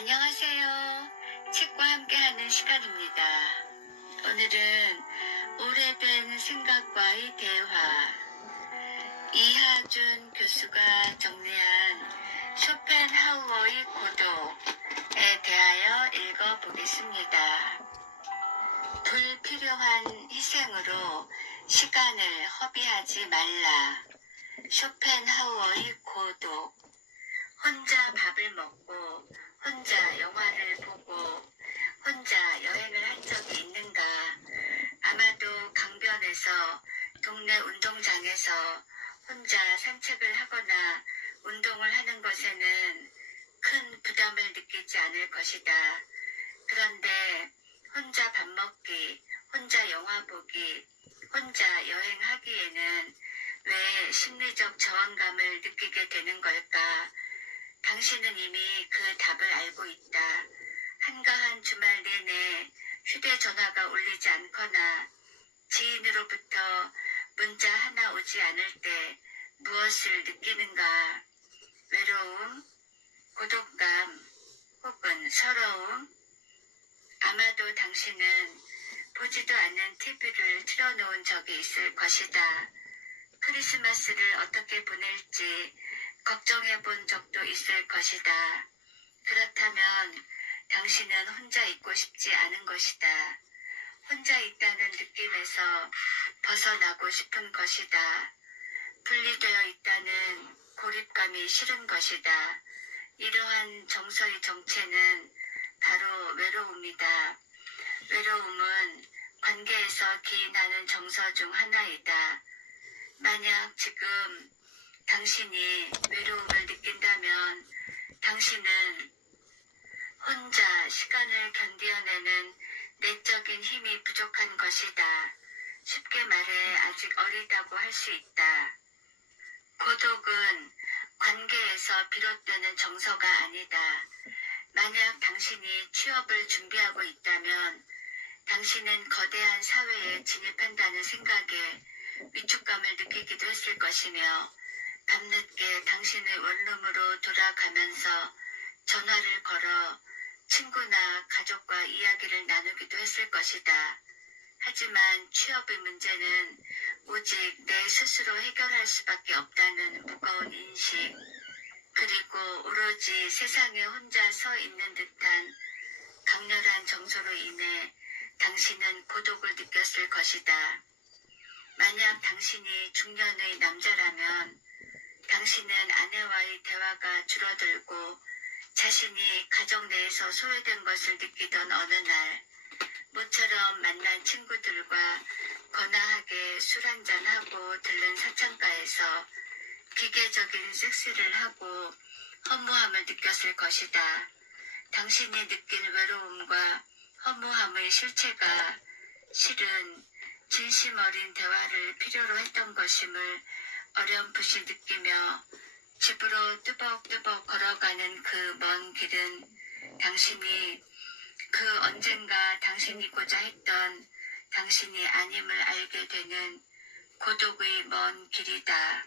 안녕하세요. 책과 함께하는 시간입니다. 오늘은 오래된 생각과의 대화, 이하준 교수가 정리한 쇼펜하우어의 고독에 대하여 읽어보겠습니다. 불필요한 희생으로 시간을 허비하지 말라. 쇼펜하우어의 고독. 혼자 밥을 먹고 혼자 영화를 보고 혼자 여행을 한 적이 있는가? 아마도 강변에서 동네 운동장에서 혼자 산책을 하거나 운동을 하는 것에는 큰 부담을 느끼지 않을 것이다. 그런데 혼자 밥 먹기, 혼자 영화 보기, 혼자 여행하기에는 왜 심리적 저항감을 느끼게 되는 걸까? 당신은 이미 그 답을 알고 있다. 한가한 주말 내내 휴대전화가 울리지 않거나 지인으로부터 문자 하나 오지 않을 때 무엇을 느끼는가? 외로움, 고독감, 혹은 서러움? 아마도 당신은 보지도 않는 TV를 틀어놓은 적이 있을 것이다. 크리스마스를 어떻게 보낼지 걱정해 본 적도 있을 것이다. 그렇다면 당신은 혼자 있고 싶지 않은 것이다. 혼자 있다는 느낌에서 벗어나고 싶은 것이다. 분리되어 있다는 고립감이 싫은 것이다. 이러한 정서의 정체는 바로 외로움이다. 외로움은 관계에서 기인하는 정서 중 하나이다. 만약 지금 당신이 외로움을 느낀다면 당신은 혼자 시간을 견디어내는 내적인 힘이 부족한 것이다. 쉽게 말해 아직 어리다고 할 수 있다. 고독은 관계에서 비롯되는 정서가 아니다. 만약 당신이 취업을 준비하고 있다면 당신은 거대한 사회에 진입한다는 생각에 위축감을 느끼기도 했을 것이며 밤늦게 당신의 원룸으로 돌아가면서 전화를 걸어 친구나 가족과 이야기를 나누기도 했을 것이다. 하지만 취업의 문제는 오직 내 스스로 해결할 수밖에 없다는 무거운 인식, 그리고 오로지 세상에 혼자 서 있는 듯한 강렬한 정서로 인해 당신은 고독을 느꼈을 것이다. 만약 당신이 중년의 남자라면 당신은 아내와의 대화가 줄어들고 자신이 가정 내에서 소외된 것을 느끼던 어느 날, 모처럼 만난 친구들과 거나하게 술 한잔하고 들른 사창가에서 기계적인 섹스를 하고 허무함을 느꼈을 것이다. 당신이 느낀 외로움과 허무함의 실체가 실은 진심 어린 대화를 필요로 했던 것임을 어렴풋이 느끼며 집으로 뚜벅뚜벅 걸어가는 그 먼 길은 당신이 그 언젠가 당신이고자 했던 당신이 아님을 알게 되는 고독의 먼 길이다.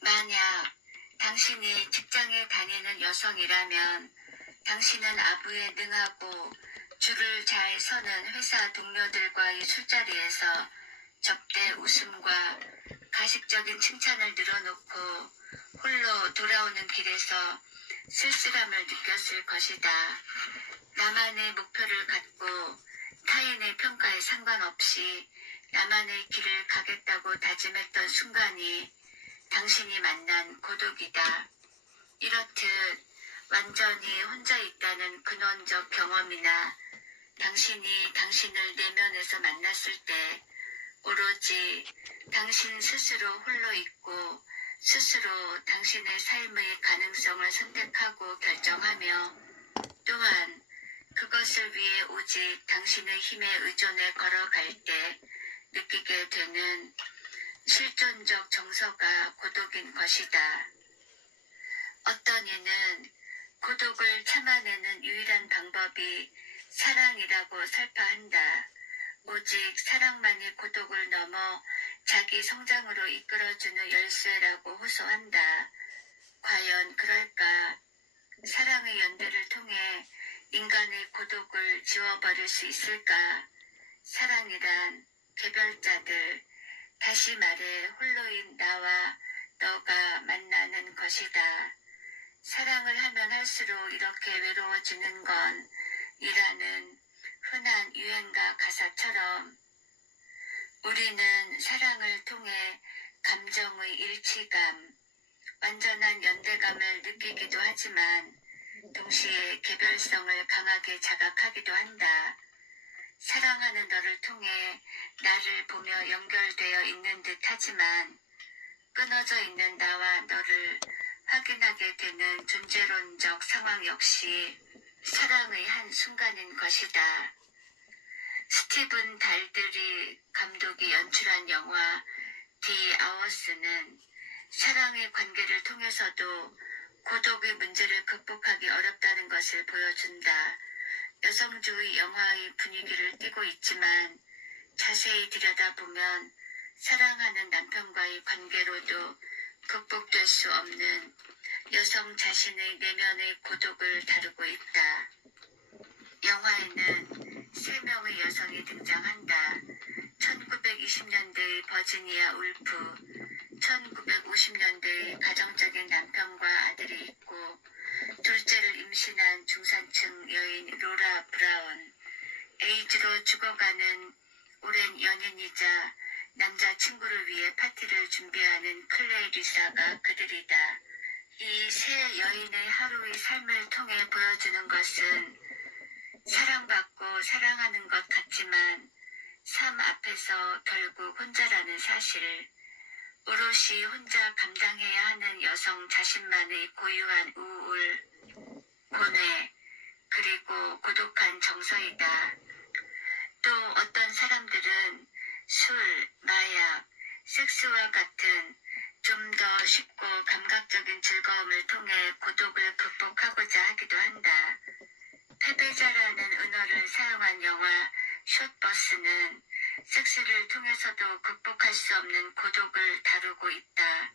만약 당신이 직장에 다니는 여성이라면 당신은 아부에 능하고 줄을 잘 서는 회사 동료들과의 술자리에서 접대 웃음과 가식적인 칭찬을 늘어놓고 홀로 돌아오는 길에서 쓸쓸함을 느꼈을 것이다. 나만의 목표를 갖고 타인의 평가에 상관없이 나만의 길을 가겠다고 다짐했던 순간이 당신이 만난 고독이다. 이렇듯 완전히 혼자 있다는 근원적 경험이나 당신이 당신을 내면에서 만났을 때 오로지 당신 스스로 홀로 있고 스스로 당신의 삶의 가능성을 선택하고 결정하며 또한 그것을 위해 오직 당신의 힘에 의존해 걸어갈 때 느끼게 되는 실존적 정서가 고독인 것이다. 어떤 이는 고독을 참아내는 유일한 방법이 사랑이라고 설파한다. 오직 사랑만이 고독을 넘어 자기 성장으로 이끌어주는 열쇠라고 호소한다. 과연 그럴까? 사랑의 연대를 통해 인간의 고독을 지워버릴 수 있을까? 사랑이란 개별자들, 다시 말해 홀로인 나와 너가 만나는 것이다. 사랑을 하면 할수록 이렇게 외로워지는 건 이라는 흔한 유행가 가사처럼 우리는 사랑을 통해 감정의 일치감, 완전한 연대감을 느끼기도 하지만 동시에 개별성을 강하게 자각하기도 한다. 사랑하는 너를 통해 나를 보며 연결되어 있는 듯 하지만 끊어져 있는 나와 너를 확인하게 되는 존재론적 상황 역시 사랑의 한 순간인 것이다. 스티븐 달드리 감독이 연출한 영화 디 아워스는 사랑의 관계를 통해서도 고독의 문제를 극복하기 어렵다는 것을 보여준다. 여성주의 영화의 분위기를 띠고 있지만 자세히 들여다보면 사랑하는 남편과의 관계로도 극복될 수 없는 여성 자신의 내면의 고독을 다루고 있다. 영화에는 3명의 여성이 등장한다. 1920년대의 버지니아 울프, 1950년대의 가정적인 남편과 아들이 있고 둘째를 임신한 중산층 여인 로라 브라운, 에이즈로 죽어가는 오랜 연인이자 남자친구를 위해 파티를 준비하는 클레 리사가 그들이다. 이 세 여인의 하루의 삶을 통해 보여주는 것은 사랑받고 사랑하는 것 같지만 삶 앞에서 결국 혼자라는 사실, 오롯이 혼자 감당해야 하는 여성 자신만의 고유한 우울, 고뇌, 그리고 고독한 정서이다. 또 어떤 사람들은 술, 마약, 섹스와 같은 좀 더 쉽고 감각적인 즐거움을 통해 고독을 극복하고자 하기도 한다. 패배자라는 은어를 사용한 영화 숏버스는 섹스를 통해서도 극복할 수 없는 고독을 다루고 있다.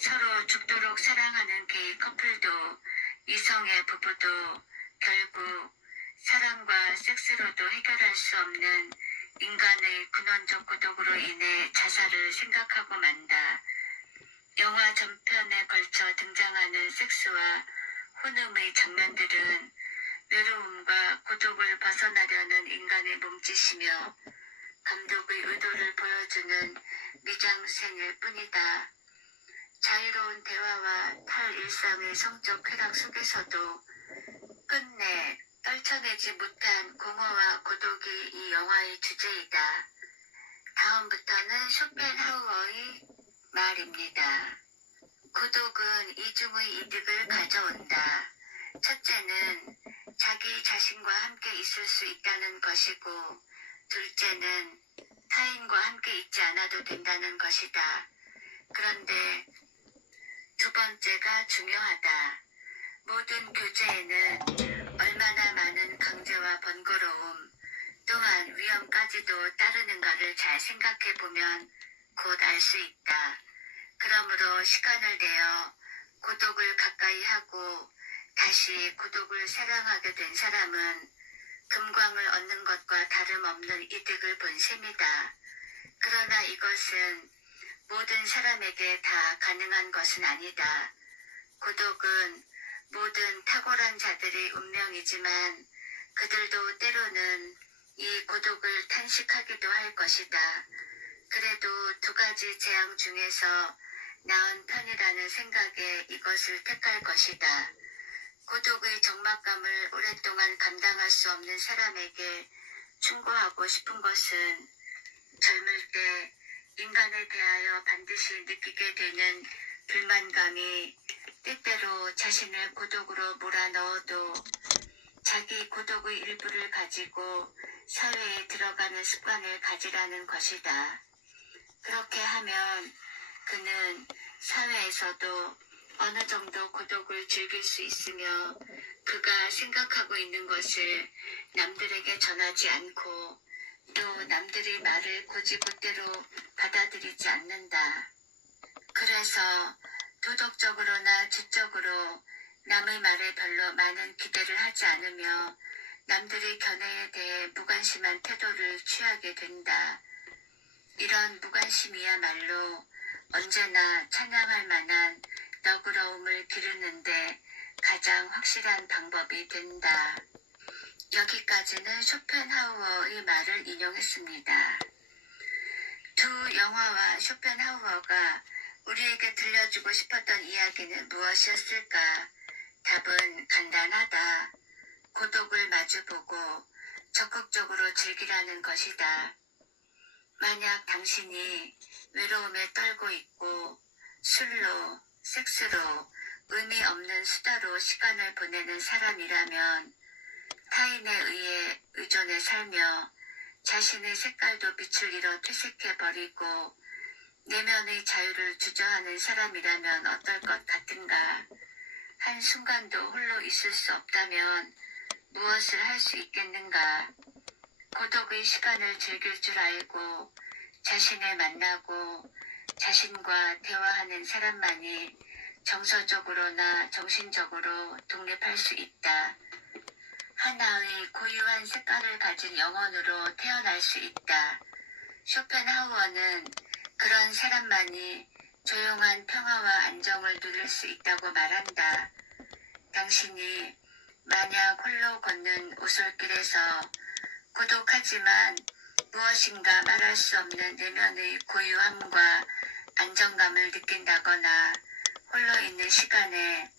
서로 죽도록 사랑하는 게이 커플도 이성의 부부도 결국 사랑과 섹스로도 해결할 수 없는 인간의 근원적 고독으로 인해 자살을 생각하고 만다. 영화 전편에 걸쳐 등장하는 섹스와 혼음의 장면들은 외로움과 고독을 벗어나려는 인간의 몸짓이며 감독의 의도를 보여주는 미장센일 뿐이다. 자유로운 대화와 탈일상의 성적 쾌락 속에서도 끝내 떨쳐내지 못한 공허와 고독이 이 영화의 주제이다. 다음부터는 쇼펜하우어의 말입니다. 고독은 이중의 이득을 가져온다. 첫째는 자기 자신과 함께 있을 수 있다는 것이고, 둘째는 타인과 함께 있지 않아도 된다는 것이다. 그런데 두 번째가 중요하다. 모든 교제에는 얼마나 많은 강제와 번거로움, 또한 위험까지도 따르는가를 잘 생각해보면 곧 알 수 있다. 그러므로 시간을 내어 고독을 가까이 하고 다시 고독을 사랑하게 된 사람은 금광을 얻는 것과 다름없는 이득을 본 셈이다. 그러나 이것은 모든 사람에게 다 가능한 것은 아니다. 고독은 모든 탁월한 자들의 운명이지만 그들도 때로는 이 고독을 탄식하기도 할 것이다. 그래도 두 가지 재앙 중에서 나은 편이라는 생각에 이것을 택할 것이다. 고독의 적막감을 오랫동안 감당할 수 없는 사람에게 충고하고 싶은 것은 젊을 때 인간에 대하여 반드시 느끼게 되는 불만감이 때때로 자신을 고독으로 몰아넣어도 자기 고독의 일부를 가지고 사회에 들어가는 습관을 가지라는 것이다. 그렇게 하면 그는 사회에서도 어느 정도 고독을 즐길 수 있으며 그가 생각하고 있는 것을 남들에게 전하지 않고 또 남들이 말을 고지고대로 받아들이지 않는다. 그래서 도덕적으로나 지적으로 남의 말에 별로 많은 기대를 하지 않으며 남들의 견해에 대해 무관심한 태도를 취하게 된다. 이런 무관심이야말로 언제나 찬양할 만한 너그러움을 기르는데 가장 확실한 방법이 된다. 여기까지는 쇼펜하우어의 말을 인용했습니다. 두 영화와 쇼펜하우어가 우리에게 들려주고 싶었던 이야기는 무엇이었을까? 답은 간단하다. 고독을 마주보고 적극적으로 즐기라는 것이다. 만약 당신이 외로움에 떨고 있고 술로, 섹스로, 의미 없는 수다로 시간을 보내는 사람이라면 타인에 의해 의존해 살며 자신의 색깔도 빛을 잃어 퇴색해버리고 내면의 자유를 주저하는 사람이라면 어떨 것 같은가? 한순간도 홀로 있을 수 없다면 무엇을 할 수 있겠는가? 고독의 시간을 즐길 줄 알고 자신을 만나고 자신과 대화하는 사람만이 정서적으로나 정신적으로 독립할 수 있다. 하나의 고유한 색깔을 가진 영혼으로 태어날 수 있다. 쇼펜하우어는 그런 사람만이 조용한 평화와 안정을 누릴 수 있다고 말한다. 당신이 만약 홀로 걷는 오솔길에서 고독하지만 무엇인가 말할 수 없는 내면의 고유함과 안정감을 느낀다거나 홀로 있는 시간에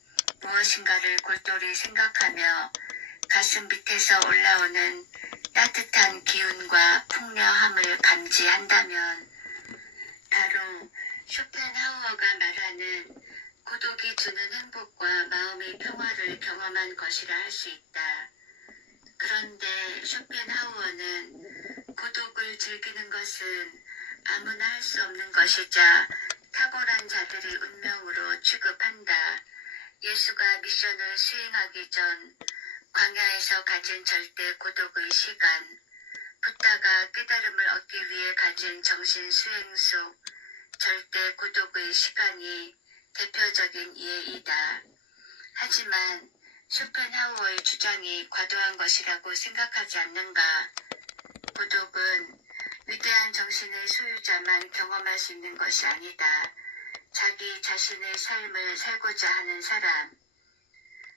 무엇인가를 골똘히 생각하며 가슴 밑에서 올라오는 따뜻한 기운과 풍요함을 감지한다면 바로 쇼펜하우어가 말하는 고독이 주는 행복과 마음의 평화를 경험한 것이라 할 수 있다. 그런데 쇼펜하우어는 고독을 즐기는 것은 아무나 할 수 없는 것이자 탁월한 자들의 운명으로 취급한다. 예수가 미션을 수행하기 전 광야에서 가진 절대 고독의 시간, 붓다가 깨달음을 얻기 위해 가진 정신 수행 속 절대 고독의 시간이 대표적인 예이다. 하지만 쇼펜하우어의 주장이 과도한 것이라고 생각하지 않는가? 고독은 위대한 정신의 소유자만 경험할 수 있는 것이 아니다. 자기 자신의 삶을 살고자 하는 사람,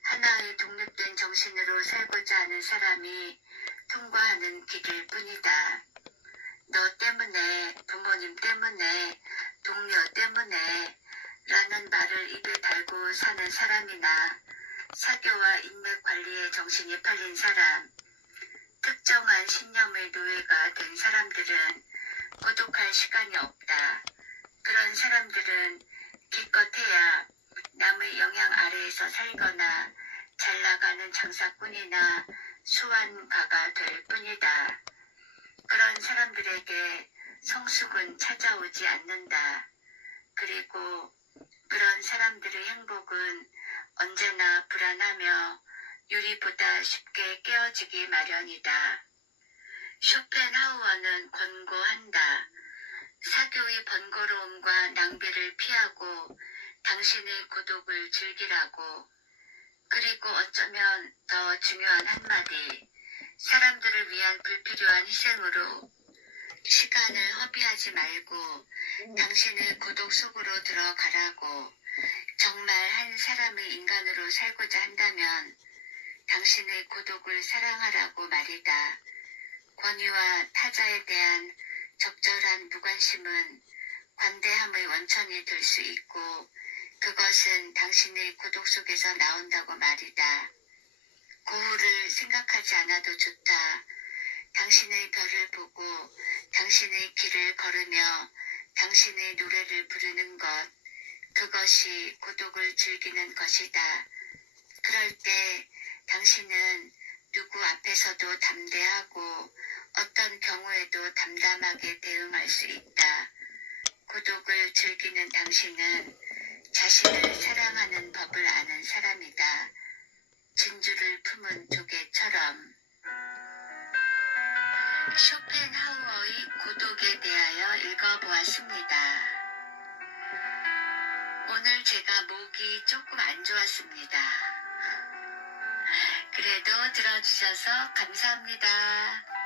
하나의 독립된 정신으로 살고자 하는 사람이 통과하는 길일 뿐이다. 너 때문에, 부모님 때문에, 동료 때문에 라는 말을 입에 달고 사는 사람이나 사교와 인맥 관리에 정신이 팔린 사람, 특정한 신념의 노예가 된 사람들은 고독할 시간이 없다. 그런 사람들은 기껏해야 남의 영향 아래에서 살거나 잘 나가는 장사꾼이나 수완가가 될 뿐이다. 그런 사람들에게 성숙은 찾아오지 않는다. 그리고 그런 사람들의 행복은 언제나 불안하며 유리보다 쉽게 깨어지기 마련이다. 쇼펜하우어는 권고한다. 사교의 번거로움과 낭비를 피하고 당신의 고독을 즐기라고. 그리고 어쩌면 더 중요한 한마디, 사람들을 위한 불필요한 희생으로 시간을 허비하지 말고 당신의 고독 속으로 들어가라고. 정말 한 사람의 인간으로 살고자 한다면 당신의 고독을 사랑하라고 말이다. 권위와 타자에 대한 적절한 무관심은 관대함의 원천이 될 수 있고 그것은 당신의 고독 속에서 나온다고 말이다. 고우를 생각하지 않아도 좋다. 당신의 별을 보고 당신의 길을 걸으며 당신의 노래를 부르는 것, 그것이 고독을 즐기는 것이다. 그럴 때 당신은 누구 앞에서도 담대하고 어떤 경우에도 담담하게 대응할 수 있다. 고독을 즐기는 당신은 자신을 사랑하는 법을 아는 사람이다. 진주를 품은 조개처럼. 쇼펜하우어의 고독에 대하여 읽어보았습니다. 오늘 제가 목이 조금 안 좋았습니다. 오늘도 들어주셔서 감사합니다.